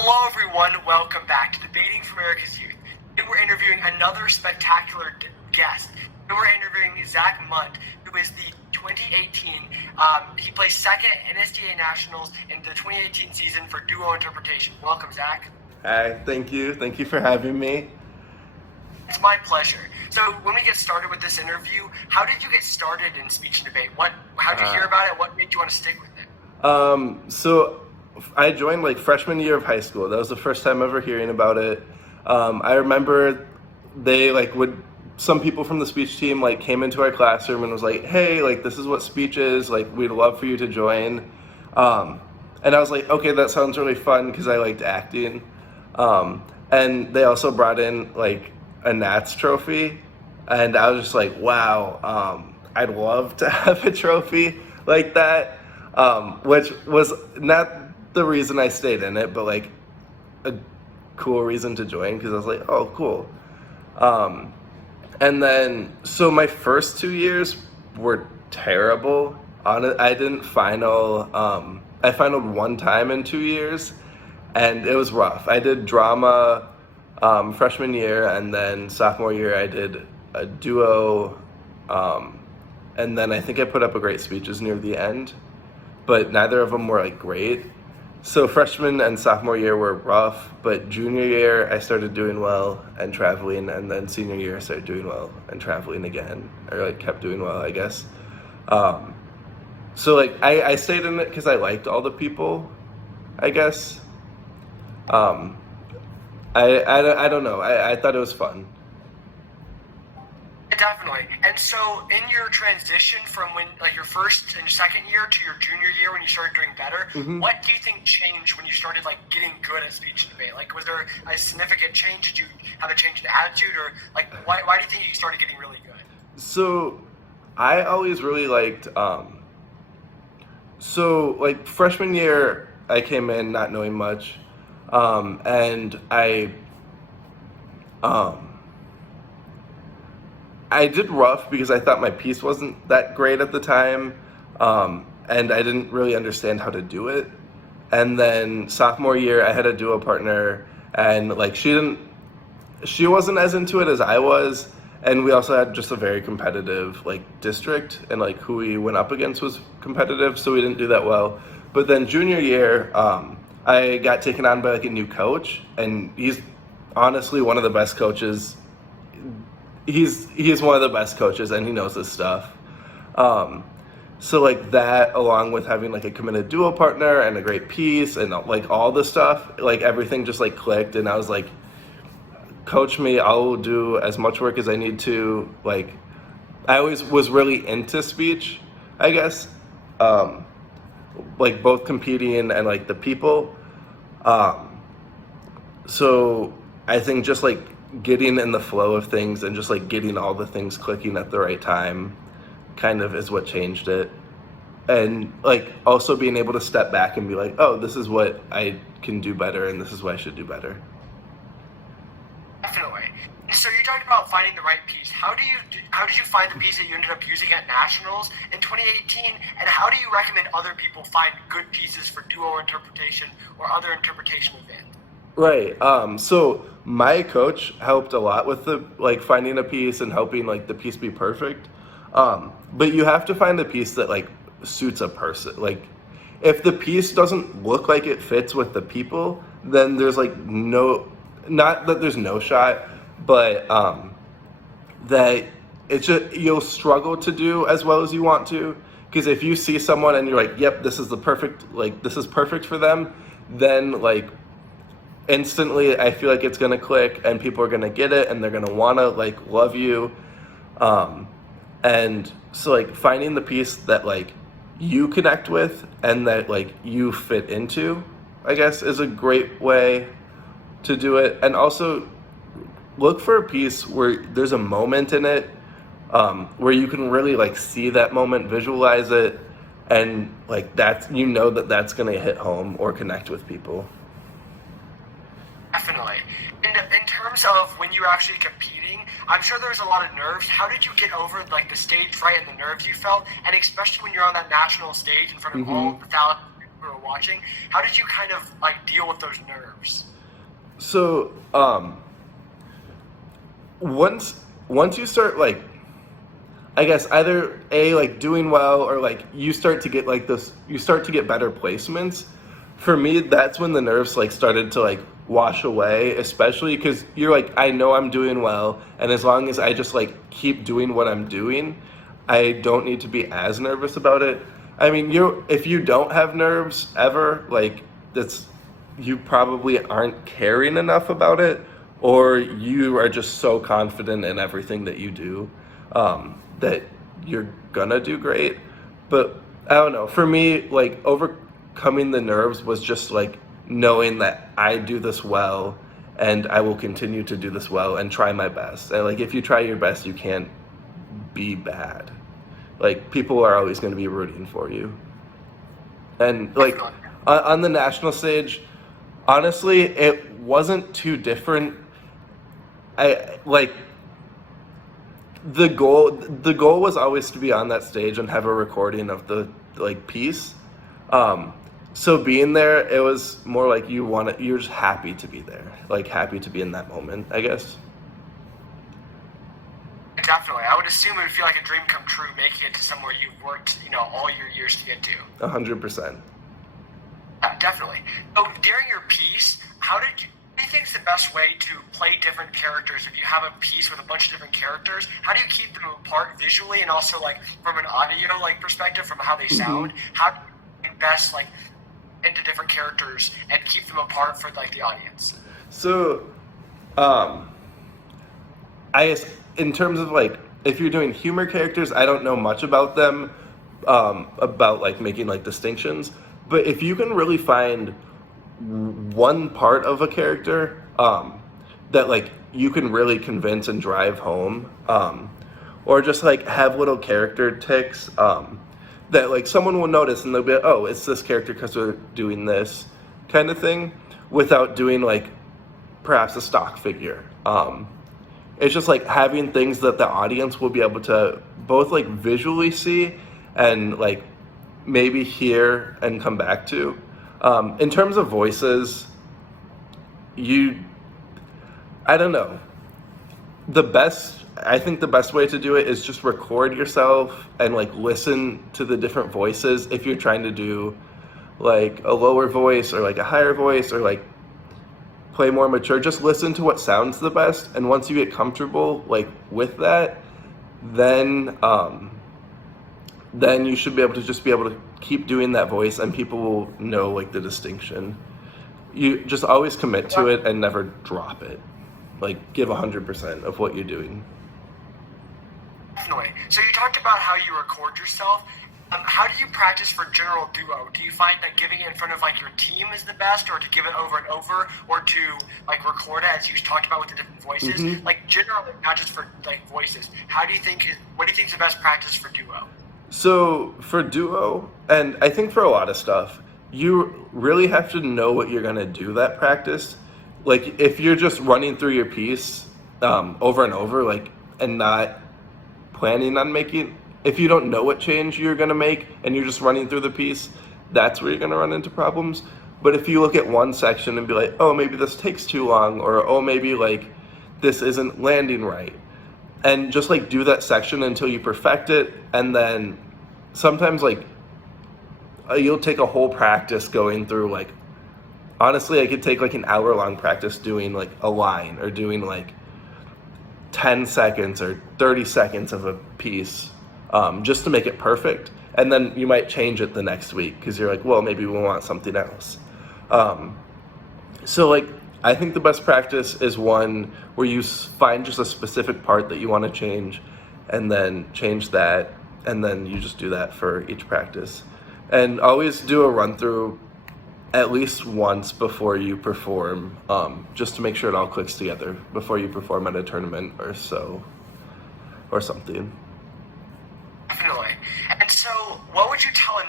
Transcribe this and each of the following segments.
Hello everyone, welcome back to Debating for America's Youth. Today we're interviewing another spectacular guest. Today we're interviewing Zach Mundt, who is the 2018, he placed second at NSDA Nationals in the 2018 season for duo interpretation. Welcome, Zach. Hi, thank you. Thank you for having me. It's my pleasure. So when we get started with this interview, how did you get started in speech and debate? How did you hear about it? What made you want to stick with it? So I joined like freshman year of high school. That was the first time ever hearing about it. I remember some people from the speech team like came into our classroom and was like, hey, like this is what speech is, like we'd love for you to join. And I was like, okay, that sounds really fun because I liked acting. And they also brought in like a Nats trophy, and I was just like, wow, I'd love to have a trophy like that, which was not the reason I stayed in it, but like a cool reason to join because I was like, oh, cool. And then, so my first 2 years were terrible. I didn't final, I finaled one time in 2 years, and it was rough. I did drama freshman year, and then sophomore year I did a duo, and then I think I put up a great speeches near the end, but neither of them were like great. So freshman and sophomore year were rough, but junior year I started doing well and traveling, and then senior year I started doing well and traveling again, or like kept doing well, I guess. So like I stayed in it because I liked all the people, I guess. I don't know. I thought it was fun. Definitely. And so in your transition from when like your first and second year to your junior year when you started doing better, what do you think changed when you started like getting good at speech and debate? Like was there a significant change? Did you have a change in attitude, or like why do you think you started getting really good? So I always really liked so like freshman year I came in not knowing much, and I did rough because I thought my piece wasn't that great at the time, and I didn't really understand how to do it. And then sophomore year, I had a duo partner, and like she wasn't as into it as I was, and we also had just a very competitive like district, and like who we went up against was competitive, so we didn't do that well. But then junior year, I got taken on by like a new coach, and he's honestly one of the best coaches. He's one of the best coaches, and he knows his stuff. So like that, along with having like a committed duo partner and a great piece and like all the stuff, like everything just like clicked, and I was like, coach me, I'll do as much work as I need to. Like I always was really into speech, I guess, like both competing and like the people. So I think just like getting in the flow of things and just like getting all the things clicking at the right time kind of is what changed it. And like also being able to step back and be like, oh, this is what I can do better and this is what I should do better. Definitely. So you talked about finding the right piece. How did you find the piece that you ended up using at Nationals in 2018, and how do you recommend other people find good pieces for duo interpretation or other interpretation events? Right. So my coach helped a lot with the like finding a piece and helping like the piece be perfect. But you have to find a piece that like suits a person. Like if the piece doesn't look like it fits with the people, then there's like not that there's no shot, but that it's just you'll struggle to do as well as you want to. Because if you see someone and you're like, yep, this is perfect for them, then like instantly I feel like it's gonna click and people are gonna get it and they're gonna wanna like love you. And so like finding the piece that like you connect with and that like you fit into, I guess, is a great way to do it. And also look for a piece where there's a moment in it, where you can really like see that moment, visualize it, and like that's that's gonna hit home or connect with people. Definitely. In terms of when you were actually competing, I'm sure there was a lot of nerves. How did you get over like the stage fright and the nerves you felt, and especially when you're on that national stage in front of all the thousands who are watching. How did you kind of like deal with those nerves? So once you start like, I guess either like doing well or like you start to get like this, you start to get better placements. For me, that's when the nerves like started to like wash away, especially because you're like, I know I'm doing well, and as long as I just like keep doing what I'm doing, I don't need to be as nervous about it. I mean, if you don't have nerves ever, like you probably aren't caring enough about it, or you are just so confident in everything that you do that you're gonna do great. But I don't know, for me, like overcoming the nerves was just like knowing that I do this well and I will continue to do this well and try my best. And like if you try your best, you can't be bad. Like people are always going to be rooting for you. And like on the national stage, honestly, it wasn't too different. The goal was always to be on that stage and have a recording of the like piece. So being there, it was more like you're just happy to be there, like happy to be in that moment, I guess. Definitely. I would assume it would feel like a dream come true making it to somewhere you've worked, all your years to get to. 100%. Definitely. So during your piece, what do you think is the best way to play different characters? If you have a piece with a bunch of different characters, how do you keep them apart visually and also like from an audio like perspective from how they sound? How do you best like into different characters and keep them apart for like the audience? So, I guess in terms of like if you're doing humor characters, I don't know much about them, about like making like distinctions. But if you can really find one part of a character that like you can really convince and drive home, or just like have little character tics that like someone will notice and they'll be like, oh, it's this character because we're doing this kind of thing, without doing like perhaps a stock figure. It's just like having things that the audience will be able to both like visually see and like maybe hear and come back to. In terms of voices, I don't know. I think the best way to do it is just record yourself and like listen to the different voices. If you're trying to do like a lower voice or like a higher voice or like play more mature, just listen to what sounds the best. And once you get comfortable like with that, then you should be able to keep doing that voice and people will know like the distinction. You just always commit to it and never drop it. Like give 100% of what you're doing. Definitely. So you talked about how you record yourself. How do you practice for general duo? Do you find that giving it in front of like your team is the best, or to give it over and over, or to like record it as you talked about with the different voices? Mm-hmm. Like generally, not just for like voices. What do you think is the best practice for duo? So for duo, and I think for a lot of stuff, you really have to know what you're gonna do that practice. Like if you're just running through your piece over and over, like and not planning on making, if you don't know what change you're gonna make and you're just running through the piece, that's where you're gonna run into problems. But if you look at one section and be like, oh, maybe this takes too long, or oh, maybe like this isn't landing right, and just like do that section until you perfect it, and then sometimes like you'll take a whole practice going through like, honestly, I could take like an hour-long practice doing like a line or doing like 10 seconds or 30 seconds of a piece just to make it perfect. And then you might change it the next week because you're like, well, maybe we want something else. So like, I think the best practice is one where you find just a specific part that you want to change and then change that. And then you just do that for each practice. And always do a run through at least once before you perform, just to make sure it all clicks together before you perform at a tournament or so, or something. Definitely. And so, what would you tell a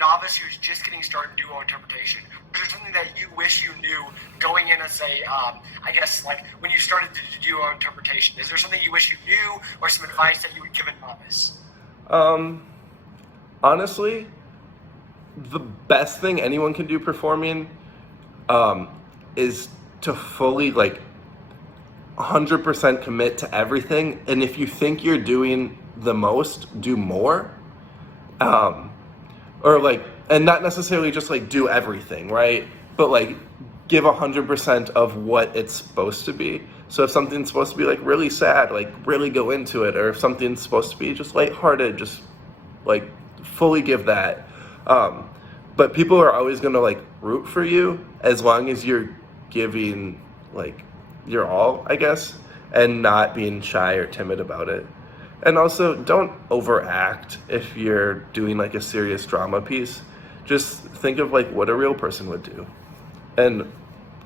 novice who's just getting started duo interpretation? Was there something that you wish you knew going in as a, I guess, like when you started to do duo interpretation? Is there something you wish you knew, or some advice that you would give a novice? Honestly, the best thing anyone can do performing is to fully, like, 100% commit to everything. And if you think you're doing the most, do more. Or like, and not necessarily just like do everything, right? But like give 100% of what it's supposed to be. So if something's supposed to be like really sad, like really go into it. Or if something's supposed to be just lighthearted, just like fully give that. But people are always gonna like root for you as long as you're giving like your all, I guess, and not being shy or timid about it. And also, don't overact if you're doing like a serious drama piece. Just think of like what a real person would do. And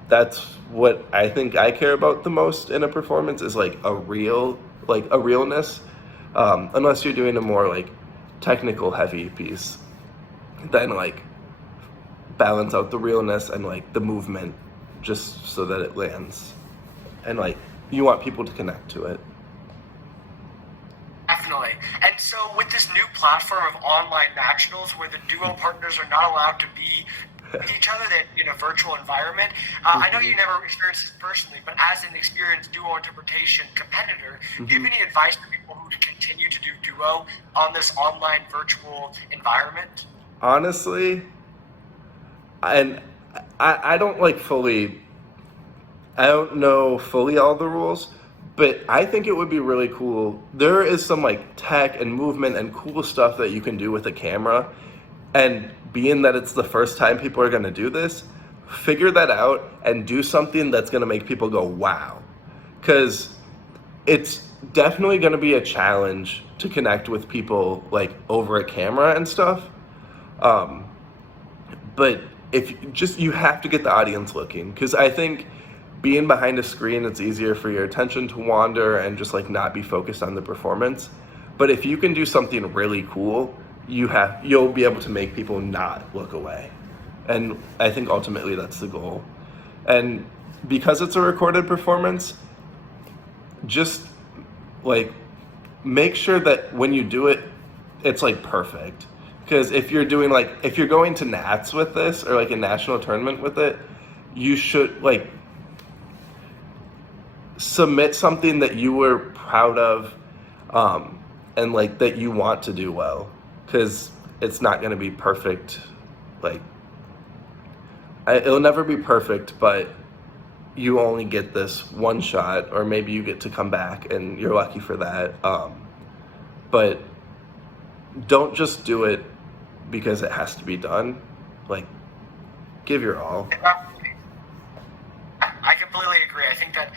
that's what I think I care about the most in a performance, is like a realness. Unless you're doing a more like technical heavy piece, then like balance out the realness and like the movement just so that it lands. And like you want people to connect to it. Definitely. And so with this new platform of online nationals where the duo partners are not allowed to be with each other, they're in a virtual environment, I know you never experienced this personally, but as an experienced duo interpretation competitor, do you have any advice for people who continue to do duo on this online virtual environment? Honestly, and I don't like fully, I don't know fully all the rules, but I think it would be really cool. There is some like tech and movement and cool stuff that you can do with a camera. And being that it's the first time people are gonna do this, figure that out and do something that's gonna make people go, wow. Because it's definitely gonna be a challenge to connect with people like over a camera and stuff. But you have to get the audience looking, because I think being behind a screen, it's easier for your attention to wander and just like not be focused on the performance. But if you can do something really cool, you'll be able to make people not look away. And I think ultimately that's the goal. And because it's a recorded performance, just like make sure that when you do it, it's like perfect. Because if you're going to Nats with this, or like a national tournament with it, you should like submit something that you were proud of, and like that you want to do well, because it's not going to be perfect. Like it'll never be perfect, but you only get this one shot, or maybe you get to come back and you're lucky for that. But don't just do it because it has to be done. Like give your all. I completely agree. I think that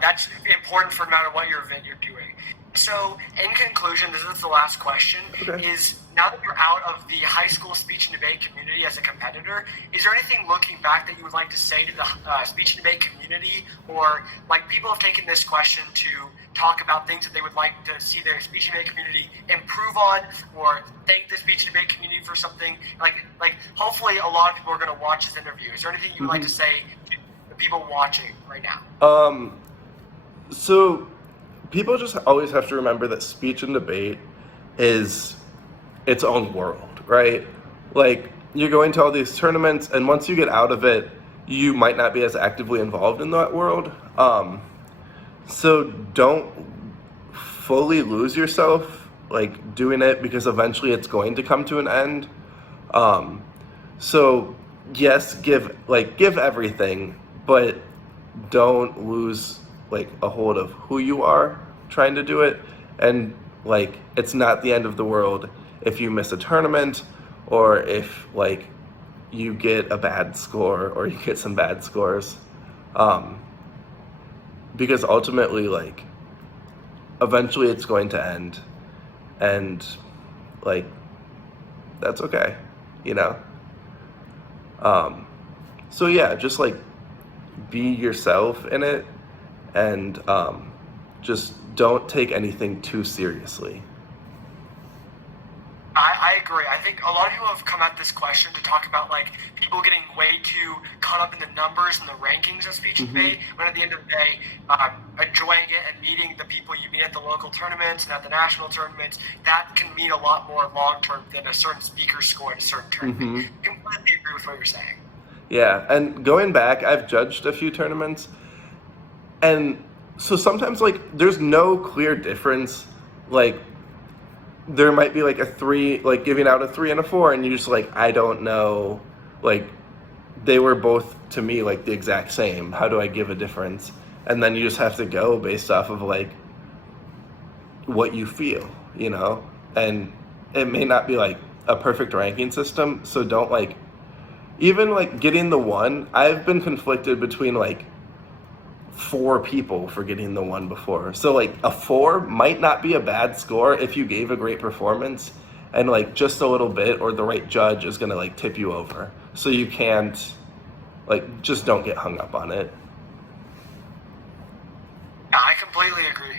that's important for no matter what your event you're doing. So, in conclusion, this is the last question, is now that you're out of the high school speech and debate community as a competitor, is there anything looking back that you would like to say to the speech and debate community, or like people have taken this question to talk about things that they would like to see their speech and debate community improve on, or thank the speech and debate community for something, like hopefully a lot of people are going to watch this interview. Is there anything you would like to say to the people watching right now? So people just always have to remember that speech and debate is its own world, right? Like you're going to all these tournaments, and once you get out of it, you might not be as actively involved in that world. So don't fully lose yourself like doing it, because eventually it's going to come to an end. So yes, give everything, but don't lose like a hold of who you are trying to do it. And like it's not the end of the world if you miss a tournament, or if like you get a bad score, or you get some bad scores, because ultimately like eventually it's going to end, and like that's okay, you know. So yeah, just like be yourself in it, and just don't take anything too seriously. I agree. I think a lot of people have come at this question to talk about like people getting way too caught up in the numbers and the rankings of speech and debate, when at the end of the day, enjoying it and meeting the people you meet at the local tournaments and at the national tournaments, that can mean a lot more long term than a certain speaker score at a certain tournament. I completely agree with what you're saying. Yeah, and going back, I've judged a few tournaments, and so sometimes like there's no clear difference. Like there might be like a 3, like giving out a 3 and a 4, and you just like, I don't know, like they were both to me like the exact same. How do I give a difference? And then you just have to go based off of like what you feel, you know? And it may not be like a perfect ranking system, so don't like, even like getting the 1, I've been conflicted between like 4 people for getting the 1 before. So like a 4 might not be a bad score if you gave a great performance, and like just a little bit or the right judge is gonna like tip you over. So you can't, like, just don't get hung up on it. Yeah, I completely agree.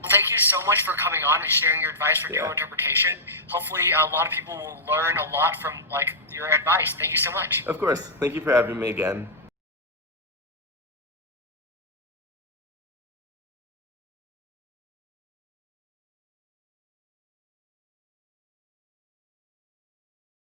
Well, thank you so much for coming on and sharing your advice for dual interpretation. Hopefully a lot of people will learn a lot from like your advice. Thank you so much. Of course. Thank you for having me again.